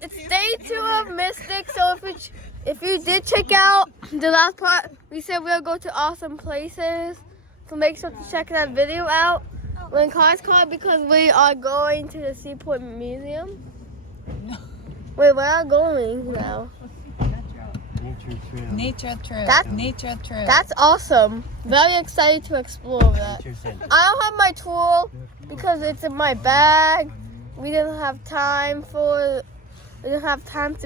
It's day 2 of Mystic. So if you did check out the last part, we said we'll go to awesome places. So make sure to check that video out when cars call, because we are going to the Seaport Museum. Wait, where are we going now? Nature trail. Nature trail. That's awesome. Very excited to explore that. I don't have my tool because it's in my bag. We didn't have time to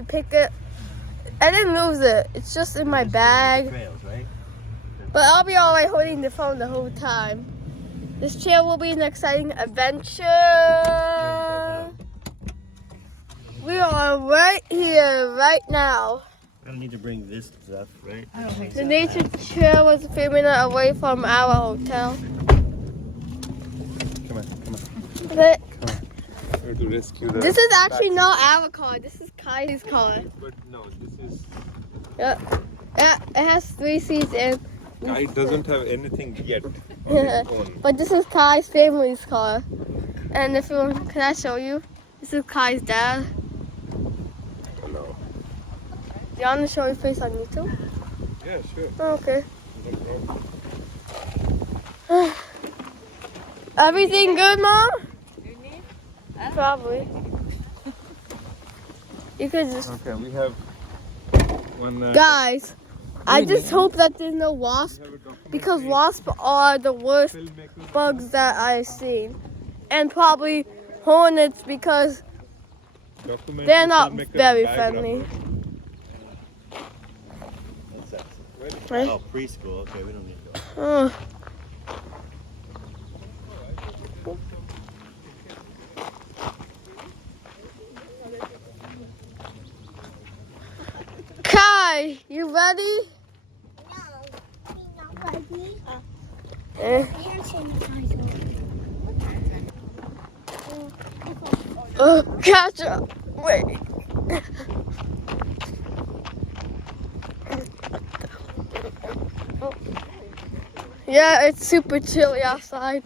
pick it. I didn't lose it. It's just in my bag. But I'll be alright holding the phone the whole time. This trail will be an exciting adventure. We are right here, right now. I don't need to bring this stuff, right? I don't think so. The nature trail was a few minutes away from our hotel. Come on. But To rescue the this is actually not our car. This is Kai's car. But no, this is... Yeah, it has 3 seats and... Guy doesn't have anything yet on his own. But this is Kai's family's car. And if you want, can I show you? This is Kai's dad. Oh, no. Do you want to show your face on YouTube? Yeah, sure. Oh, okay. Everything good, Mom? Probably. You could just... Okay, we have one... Guys, I just hope that there's no wasp, because wasps are the worst bugs that I've seen. And probably hornets, because they're not very friendly. What's that? Right? Oh, preschool. Okay, we don't need to go. Oh. Kai, you ready? No, not ready. Catch up. Wait. Yeah, it's super chilly outside.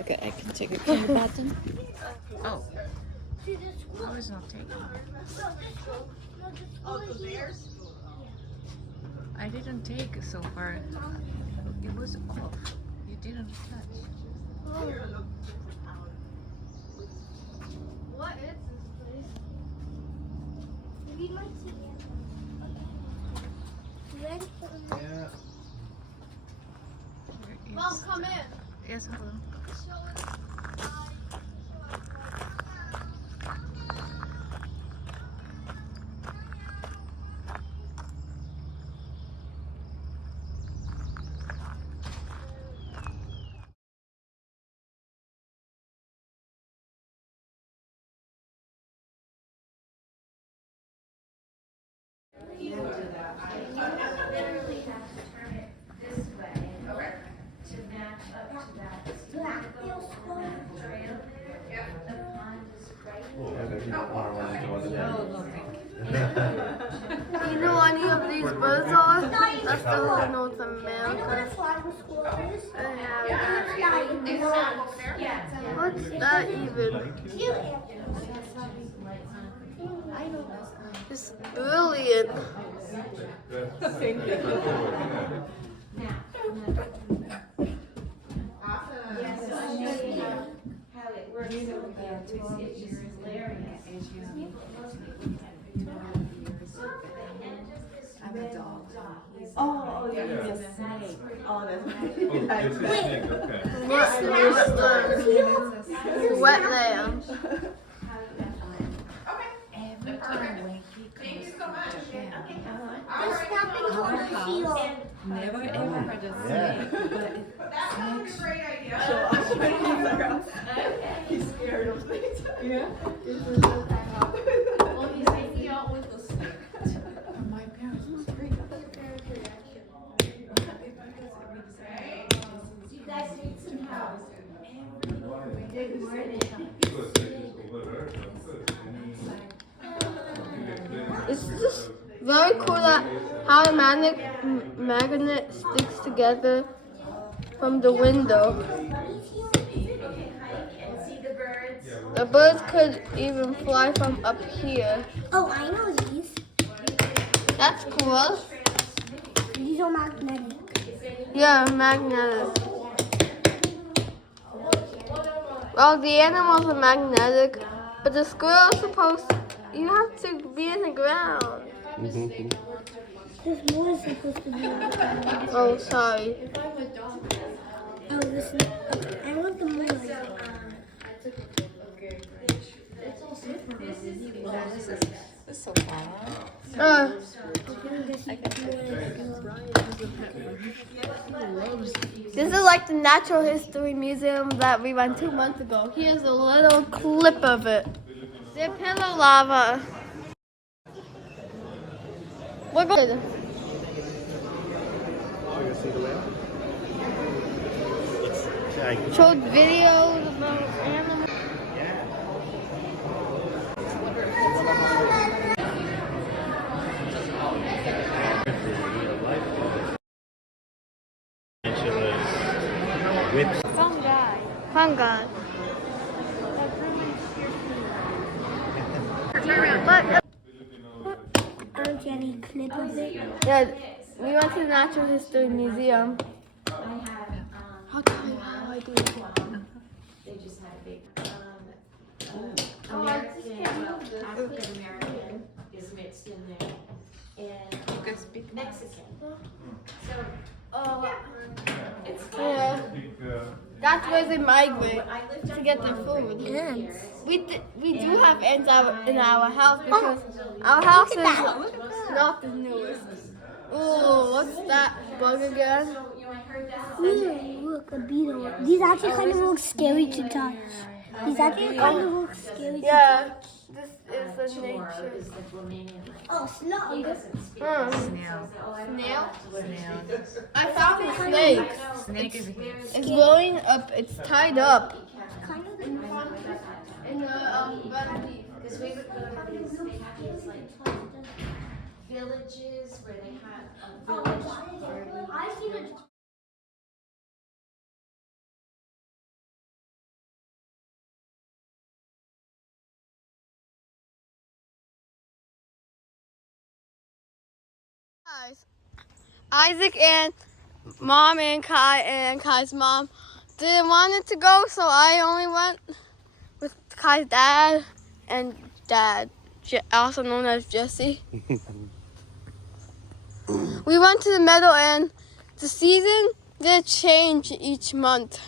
Okay, I can take it from the bottom. Oh. I was not taking it. I didn't take it so far. It was off. You didn't touch. What is this place? We might see it. Ready? Yeah. Mom, come in. Yes, hello. Do you know any of these birds are? That's the whole North America. What's that even? It's brilliant. I'm a dog. Oh, yeah, it's a snake. Oh, that's This is snake, okay. Wetland. Every time when he goes to Japan, There's nothing our to feel. house never ever had a snake, but snakes. He's scared of snakes. Yeah. Well, he's hanging out with the snake. My parents was great. You guys need some help. It's just very cool that how a magnet sticks together from the window. See the birds. The birds could even fly from up here. Oh, I know these. That's cool. These are magnetic. Yeah, magnetic. Well, the animals are magnetic, but the squirrel's supposed to, you have to be in the ground. There's more supposed to be on the ground. Oh, sorry. Oh, this is. I want the more. This is so fun. This is like the Natural History Museum that we went 2 months ago. Here's a little clip of it. The pillow lava. We're good. Showed videos about animals. Fungi. But Aren't you any clip of it? yeah, we went to the Natural History Museum. I'll tell you how I do it. African American is mixed in there, and Mexican. So, Yeah. That's where they migrate to get their food. Ants. We do have ants in our house because our house is not the newest. Oh, what's that bug again? Ooh, look, a beetle. These actually kind of look scary to touch. These actually kind of look scary to Yeah, this is the nature. Oh, slug. Snail. Snail? Snail. I found a snake. Snake is It's blowing up. It's tied up. Kind of. In the red leaf. because we would go to these, they have these like villages where they have a village party. I see the. Guys, Isaac and Mom and Kai and Kai's mom didn't want it to go, so I only went with Kai's dad and dad, also known as Jesse. We went to the meadow and the season did change each month.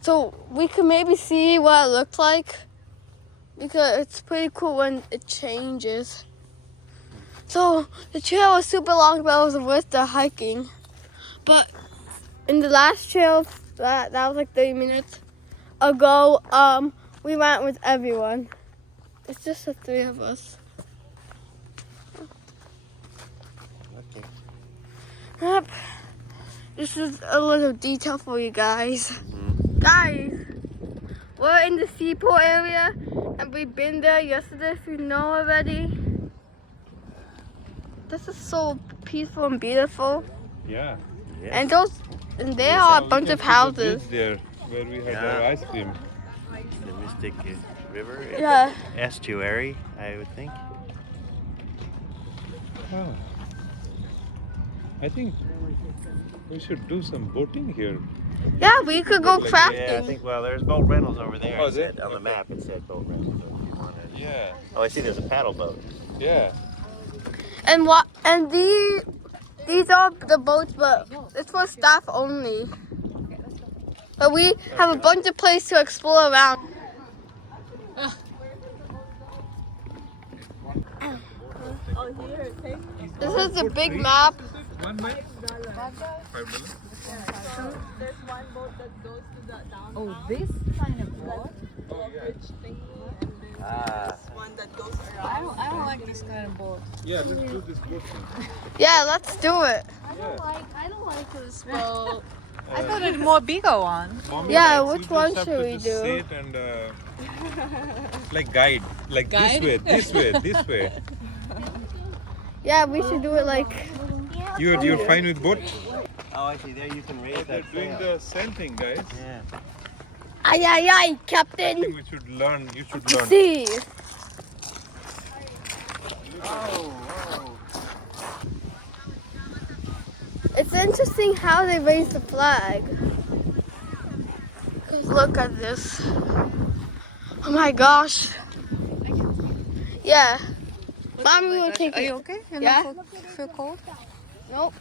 So we could maybe see what it looked like because it's pretty cool when it changes. So the trail was super long, but it was worth the hiking. But in the last trail, that was like 30 minutes ago, we went with everyone. It's just the three of us. Okay. Yep. This is a little detail for you guys. Guys, we're in the Seaport area, and we've been there yesterday, if you know already. This is so peaceful and beautiful. Yeah. And there are a bunch of houses. There, where we had our ice cream. The Mystic River. Yeah. Estuary, I would think. Oh. I think we should do some boating here. Yeah, we could go Like, crafting. Yeah, I think, well, there's boat rentals over there. Oh, It is it? said, on the map, it said boat rentals. So if you wanted. Yeah. Oh, I see there's a paddle boat. Yeah. And these are the boats, but it's for staff only. But we have a bunch of places to explore around. This is the big map. $1 mile? $5. Oh, this kind of boat? Oh, yeah. Ah. I don't like this kind of boat. Yeah, let's do this boat thing. Yeah, let's do it. I don't like this boat. I thought it more bigger one. Mom, Yeah, we which just one have should to we just do? Sit and like guide, like Guide? this way, this way. Yeah, we should do it like. You're fine with boat? Oh, I see. There you can raise They're that doing sail. the same thing, guys. Yeah. Ay, ay, ay, I Captain. think we should learn. You should learn. See. It's interesting how they raise the flag. 'Cause look at this. Oh my gosh. Yeah. Mommy will take Are it. you okay? You're Yeah. not feel cold? Nope.